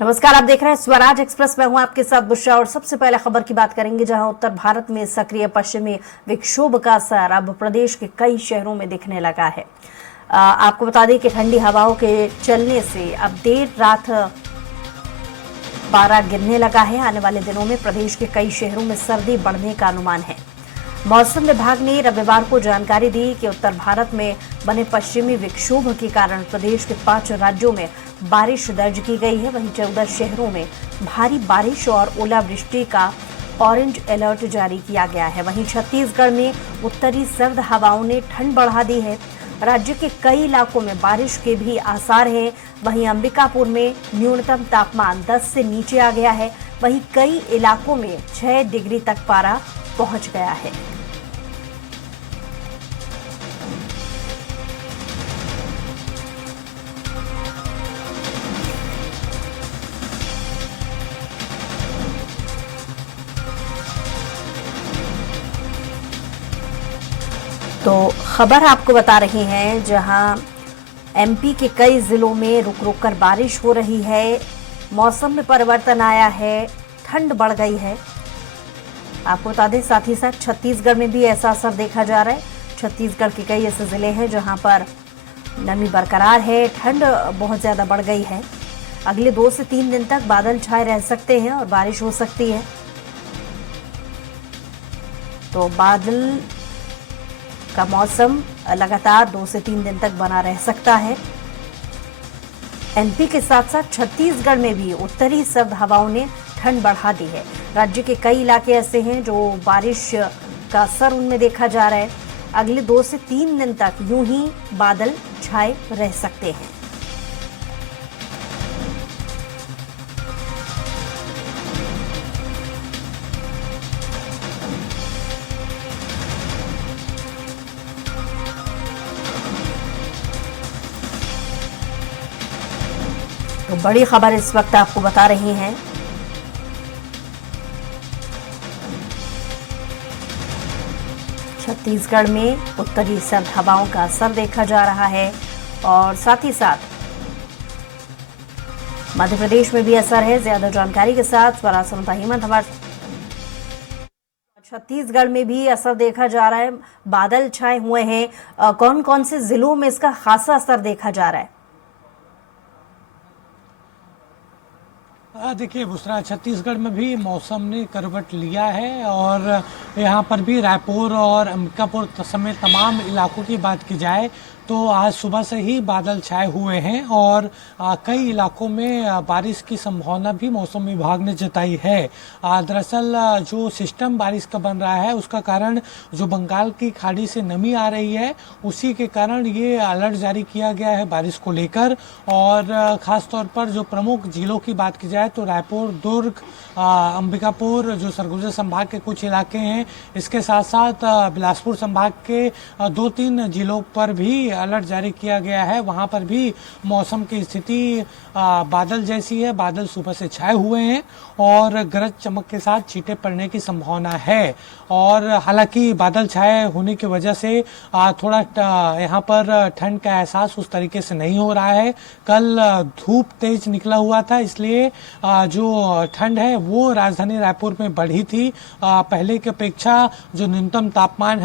नमस्कार, आप देख रहे हैं स्वराज एक्सप्रेस। मैं हूं आपके साथ बुशरा और सबसे पहले खबर की बात करेंगे, जहां उत्तर भारत में सक्रिय पश्चिमी विक्षोभ का असर अब प्रदेश के कई शहरों में दिखने लगा है। आपको बता दें कि ठंडी हवाओं के चलने से अब देर रात पारा गिरने लगा है। आने वाले दिनों में प्रदेश के कई शहरों में सर्दी बढ़ने का अनुमान है। मौसम विभाग ने रविवार को जानकारी दी कि उत्तर भारत में बने पश्चिमी विक्षोभ के कारण प्रदेश के 5 राज्यों में बारिश दर्ज की गई है। वहीं 14 शहरों में भारी बारिश और ओलावृष्टि का ऑरेंज अलर्ट जारी किया गया है। वहीं छत्तीसगढ़ में उत्तरी सर्द हवाओं ने ठंड बढ़ा दी है। राज्य के कई इलाकों में बारिश के भी आसार हैं। वहीं अंबिकापुर में न्यूनतम तापमान 10 से नीचे आ गया है। वहीं कई इलाकों में 6 डिग्री तक पारा पहुंच गया है। तो खबर आपको बता रही हैं, जहां एमपी के कई जिलों में रुक रुक कर बारिश हो रही है। मौसम में परिवर्तन आया है, ठंड बढ़ गई है। आपको बता दें साथ ही साथ छत्तीसगढ़ में भी ऐसा असर देखा जा रहा है। छत्तीसगढ़ के कई ऐसे जिले हैं जहां पर नमी बरकरार है, ठंड बहुत ज़्यादा बढ़ गई है। अगले 2 से 3 दिन तक बादल छाए रह सकते हैं और बारिश हो सकती है। तो बादल का मौसम लगातार 2 से 3 दिन तक बना रह सकता है। एमपी के साथ साथ छत्तीसगढ़ में भी उत्तरी सर्द हवाओं ने ठंड बढ़ा दी है। राज्य के कई इलाके ऐसे हैं जो बारिश का असर उनमें देखा जा रहा है। अगले 2 से 3 दिन तक यूं ही बादल छाए रह सकते हैं। तो बड़ी खबर इस वक्त आपको बता रही हैं, छत्तीसगढ़ में उत्तरी सर्द हवाओं का असर देखा जा रहा है और साथ ही साथ मध्य प्रदेश में भी असर है। ज्यादा जानकारी के साथ स्वराज संता हेमंत हमारे छत्तीसगढ़ में भी असर देखा जा रहा है, बादल छाए हुए हैं। कौन कौन से जिलों में इसका खासा असर देखा जा रहा है? देखिए बुसरा, छत्तीसगढ़ में भी मौसम ने करवट लिया है और यहाँ पर भी रायपुर और अंबिकापुर समेत तमाम इलाकों की बात की जाए तो आज सुबह से ही बादल छाए हुए हैं और कई इलाकों में बारिश की संभावना भी मौसम विभाग ने जताई है। दरअसल जो सिस्टम बारिश का बन रहा है उसका कारण जो बंगाल की खाड़ी से नमी आ रही है, उसी के कारण ये अलर्ट जारी किया गया है बारिश को लेकर। और ख़ास तौर पर जो प्रमुख जिलों की बात की जाए तो रायपुर, दुर्ग, अंबिकापुर जो सरगुजा संभाग के कुछ इलाके हैं, इसके साथ साथ बिलासपुर संभाग के 2-3 जिलों पर भी अलर्ट जारी किया गया है। वहां पर भी मौसम की स्थिति बादल जैसी है। बादल सुबह से छाए हुए हैं और गरज चमक के साथ छींटे पड़ने की संभावना है। और हालांकि बादल छाए होने की वजह से थोड़ा यहाँ पर ठंड का एहसास उस तरीके से नहीं हो रहा है। कल धूप तेज निकला हुआ था, इसलिए जो ठंड है वो राजधानी रायपुर में बढ़ी थी। पहले की अपेक्षा जो न्यूनतम तापमान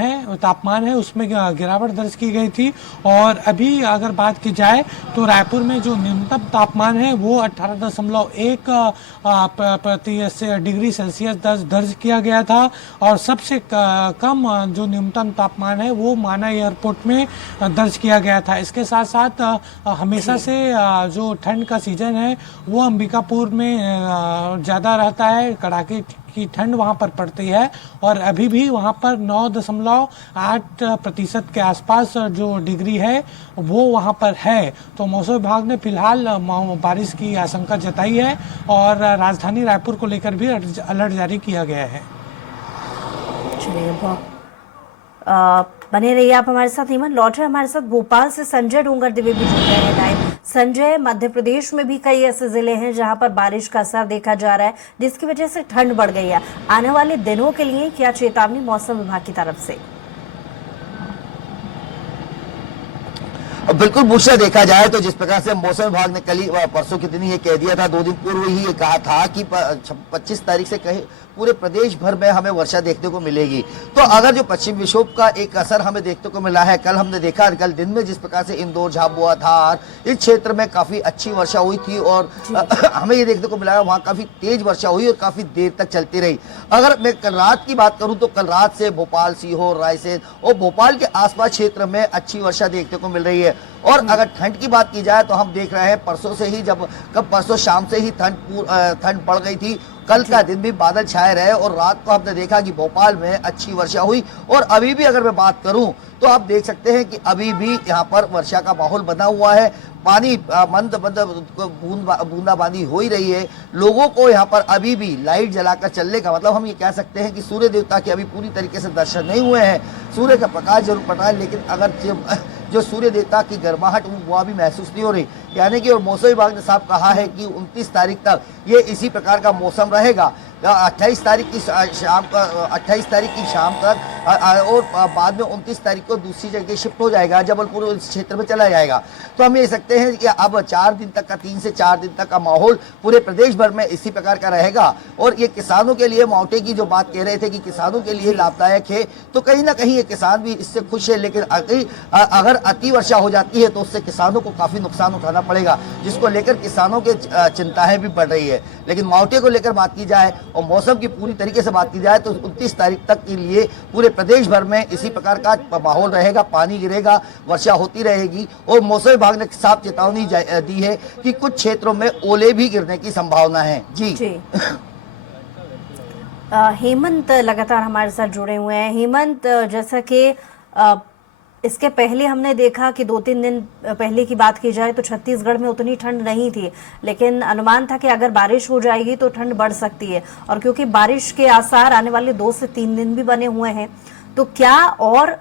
है उसमें गिरावट दर्ज की गई थी। और अभी अगर बात की जाए तो रायपुर में जो न्यूनतम तापमान है वो 18.1 डिग्री सेल्सियस दर्ज किया गया था। और सबसे कम जो न्यूनतम तापमान है वो माना एयरपोर्ट में दर्ज किया गया था। इसके साथ साथ हमेशा से जो ठंड का सीजन है वो अंबिकापुर में ज़्यादा रहता है। कड़ाके की ठंड वहां पर पड़ती है और अभी भी वहां पर 9.8% के आसपास जो डिग्री है वो वहां पर है। तो मौसम विभाग ने फिलहाल बारिश की आशंका जताई है और राजधानी रायपुर को लेकर भी अलर्ट जारी किया गया है। चलिए, बने रहिए आप हमारे साथ। हेमंत लौट रहे हमारे साथ भोपाल से संजय डोंगर दिवे भी जुड़ गए हैं लाइव। संजय, मध्य प्रदेश में भी कई ऐसे जिले हैं जहां पर बारिश का असर देखा जा रहा है, जिसकी वजह से ठंड बढ़ गई है। आने वाले दिनों के लिए क्या चेतावनी मौसम विभाग की तरफ से? बिल्कुल बुशरा, देखा जाए तो जिस प्रकार से मौसम विभाग ने कल ही परसों के दिन ही ये कह दिया था, 2 दिन पूर्व ही ये कहा था कि 25 तारीख से कहीं पूरे प्रदेश भर में हमें वर्षा देखने को मिलेगी। तो अगर जो पश्चिम विक्षोभ का एक असर हमें देखने को मिला है, कल हमने देखा, कल दिन में जिस प्रकार से इंदौर, झाबुआ, धार इस क्षेत्र में काफी अच्छी वर्षा हुई थी और हमें ये देखने को मिला है वहाँ काफी तेज वर्षा हुई और काफी देर तक चलती रही। अगर मैं कल रात की बात करूं तो कल रात से भोपाल, सीहोर, रायसेन और भोपाल के आसपास क्षेत्र में अच्छी वर्षा देखने को मिल रही है। और अगर ठंड की बात की जाए तो हम देख रहे हैं परसों से ही, परसों शाम से ही ठंड बढ़ गई थी। कल का दिन भी बादल छाए रहे और रात को हमने देखा कि भोपाल में अच्छी वर्षा हुई। और अभी भी अगर मैं बात करूं तो आप देख सकते हैं कि अभी भी यहाँ पर वर्षा का माहौल बना हुआ है। पानी मंद मंद बूंदाबांदी हो ही रही है। लोगों को यहाँ पर अभी भी लाइट जलाकर चलने का मतलब हम ये कह सकते हैं कि सूर्य देवता के अभी पूरी तरीके से दर्शन नहीं हुए हैं। सूर्य का प्रकाश जरूर पड़ रहा है, लेकिन अगर जो सूर्य देवता की गर्माहट वो अभी महसूस नहीं हो रही। यानी कि और मौसम विभाग ने साफ कहा है कि 29 तारीख तक ये इसी प्रकार का मौसम रहेगा। 28 तारीख की शाम तक और बाद में 29 तारीख को दूसरी जगह शिफ्ट हो जाएगा, जबलपुर इस क्षेत्र में चला जाएगा। तो हम ये सकते हैं कि अब 4 दिन तक का 3 से 4 दिन तक का माहौल पूरे प्रदेश भर में इसी प्रकार का रहेगा। और ये किसानों के लिए, मावठे की जो बात कह रहे थे कि किसानों के लिए लाभदायक है, तो कहीं ना कहीं ये किसान भी इससे खुश है। लेकिन अगर अति वर्षा हो जाती है तो उससे किसानों को काफी नुकसान उठाना पड़ेगा, जिसको लेकर किसानों के चिंताएं भी बढ़ रही है। लेकिन मावठे को लेकर बात की जाए और मौसम की पूरी तरीके से बात की जाए तो 29 तारीख तक के लिए पूरे प्रदेश भर में इसी प्रकार का माहौल रहेगा। पानी गिरेगा, वर्षा होती रहेगी और मौसम विभाग ने साफ चेतावनी दी है कि कुछ क्षेत्रों में ओले भी गिरने की संभावना है। जी। हेमंत लगातार हमारे साथ जुड़े हुए हैं। हेमंत, जैसा कि इसके पहले हमने देखा कि 2-3 दिन पहले की बात की जाए तो छत्तीसगढ़ में उतनी ठंड नहीं थी, लेकिन अनुमान था कि अगर बारिश हो जाएगी तो ठंड बढ़ सकती है। और क्योंकि बारिश के आसार आने वाले 2 से 3 दिन भी बने हुए हैं, तो क्या और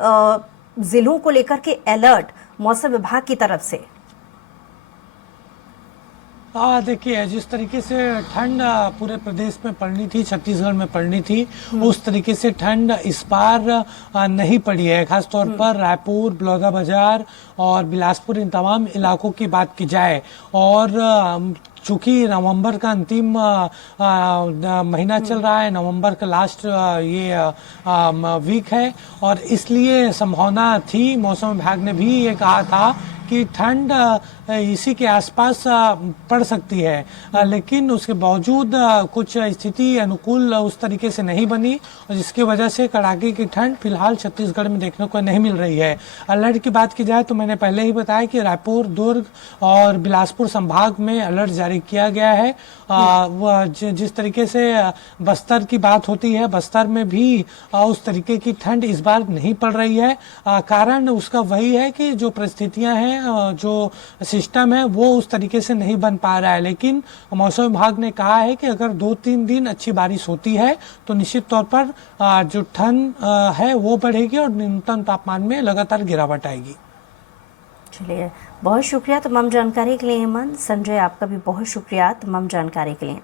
जिलों को लेकर के अलर्ट मौसम विभाग की तरफ से? देखिए, जिस तरीके से ठंड पूरे प्रदेश में पड़नी थी, छत्तीसगढ़ में पड़नी थी, उस तरीके से ठंड इस बार नहीं पड़ी है। खासतौर पर रायपुर, बलौदाबाजार और बिलासपुर, इन तमाम इलाकों की बात की जाए और चूंकि नवंबर का अंतिम महीना चल रहा है, नवंबर का लास्ट ये वीक है और इसलिए संभावना थी, मौसम विभाग ने भी ये कहा था कि ठंड इसी के आसपास पड़ सकती है, लेकिन उसके बावजूद कुछ स्थिति अनुकूल उस तरीके से नहीं बनी और जिसकी वजह से कड़ाके की ठंड फिलहाल छत्तीसगढ़ में देखने को नहीं मिल रही है। अलर्ट की बात की जाए तो मैंने पहले ही बताया कि रायपुर, दुर्ग और बिलासपुर संभाग में अलर्ट जारी किया गया है। जिस तरीके से बस्तर की बात होती है, बस्तर में भी उस तरीके की ठंड इस बार नहीं पड़ रही है। कारण उसका वही है कि जो परिस्थितियां हैं, जो सिस्टम है वो उस तरीके से नहीं बन पा रहा है। लेकिन मौसम विभाग ने कहा है कि अगर 2-3 दिन अच्छी बारिश होती है तो निश्चित तौर पर जो ठंड है वो बढ़ेगी और न्यूनतम तापमान में लगातार गिरावट आएगी। चलिए, बहुत शुक्रिया तमाम जानकारी के लिए हेमंत। संजय, आपका भी बहुत शुक्रिया तमाम जानकारी के लिए।